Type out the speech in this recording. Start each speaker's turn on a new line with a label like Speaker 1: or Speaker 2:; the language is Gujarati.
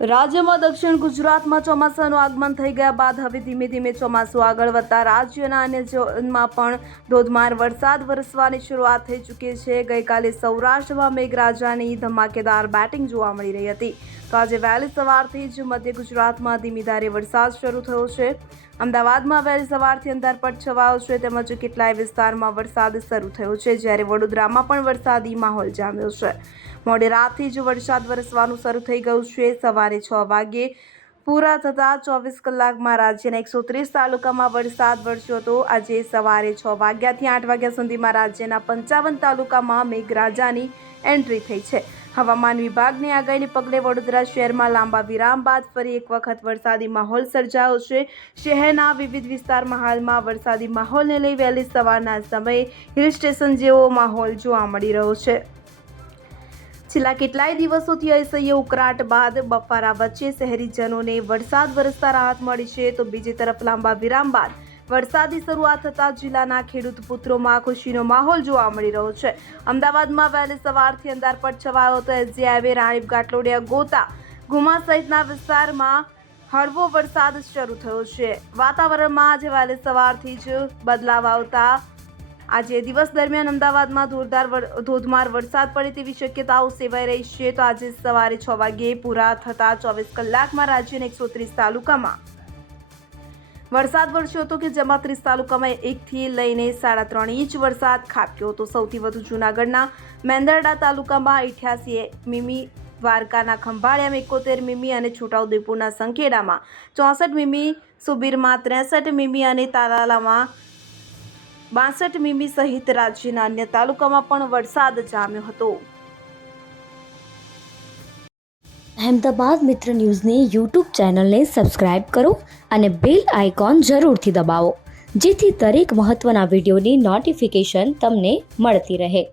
Speaker 1: રાજ્યમાં દક્ષિણ ગુજરાતમાં ચોમાસાનું આગમન થઈ ગયા બાદ હવે ધીમે ધીમે ચોમાસું આગળ વધતા રાજ્યના અન્ય ઝોનમાં પણ ધોધમાર વરસાદ વરસવાની શરૂઆત થઈ ચૂકી છે. ગઈકાલે સૌરાષ્ટ્રમાં મેઘરાજાની ધમાકેદાર બેટિંગ જોવા મળી રહી હતી. તો આજે વહેલી સવારથી જ મધ્ય ગુજરાતમાં ધીમી ધારે વરસાદ શરૂ થયો છે. અમદાવાદમાં વહેલી સવારથી અંધારપટ છવાયો છે તેમજ કેટલાય વિસ્તારમાં વરસાદ શરૂ થયો છે. જ્યારે વડોદરામાં પણ વરસાદી માહોલ જામ્યો છે. મોડી રાતથી જ વરસાદ વરસવાનું શરૂ થઈ ગયું છે. સવારે છ વાગ્યે પૂરા થતાં ચોવીસ કલાકમાં રાજ્યના એકસો ત્રીસ તાલુકામાં વરસાદ વરસ્યો હતો. આજે સવારે છ વાગ્યાથી આઠ વાગ્યા સુધીમાં રાજ્યના પંચાવન તાલુકામાં મેઘરાજાની એન્ટ્રી થઈ છે. હવામાન વિભાગની આગાહીને પગલે વડોદરા શહેરમાં લાંબા વિરામ બાદ ફરી એક વખત વરસાદી માહોલ સર્જાયો છે. શહેરના વિવિધ વિસ્તારમાં હાલમાં વરસાદી માહોલને લઈ વહેલી સવારના સમયે હિલ સ્ટેશન જેવો માહોલ જોવા મળી રહ્યો છે. છેલ્લા કેટલાય દિવસોથી અસહ્ય ઉકળાટ બાદ બફારા વચ્ચે શહેરીજનોને વરસાદ વરસતા રાહત મળી છે તો બીજી તરફ લાંબા વિરામ બાદ વરસાદી શરૂઆત થતાં જિલ્લાના ખેડૂત પુત્રોમાં ખુશીનો માહોલ જોવા મળી રહ્યો છે. અમદાવાદમાં વહેલી સવારથી અંધારપટ છવાયો હતો એસજી હાઈવે, રાણીપ ગાટલોડિયા ગોતા ગુમા સહિતના વિસ્તારમાં હળવો વરસાદ શરૂ થયો છે. વાતાવરણમાં આજે વહેલી સવારથી જ બદલાવ આવતા આજે દિવસ દરમિયાન અમદાવાદમાં જોરદાર ધોધમાર વરસાદ પડે તેવી શક્યતાઓ સેવાઈ રહી છે. તો આજે સવારે છ વાગ્યે પૂરા થતા ચોવીસ કલાકમાં રાજ્યના એકસો ત્રીસ તાલુકામાં વરસાદ વરસ્યો હતો કે જેમાં ત્રીસ તાલુકામાં એકથી લઈને સાડા ત્રણ ઇંચ વરસાદ ખાબક્યો હતો. સૌથી વધુ જૂનાગઢના મેંદરડા તાલુકામાં અઠ્યાસી મીમી, દ્વારકાના ખંભાળિયામાં એકોતેર મીમી અને છોટાઉદેપુરના સંખેડામાં ચોસઠ મીમી, સુબીરમાં ત્રેસઠ મીમી અને તાલાલામાં બાસઠ મીમી સહિત રાજ્યના અન્ય તાલુકામાં પણ વરસાદ જામ્યો હતો.
Speaker 2: અહેમદાબાદ મિત્ર ન્યૂઝની યુટ્યુબ ચેનલને સબસ્ક્રાઇબ કરો અને બેલ આઇકોન જરૂરથી દબાવો, જેથી દરેક મહત્ત્વના વિડીયોની નોટિફિકેશન તમને મળતી રહે.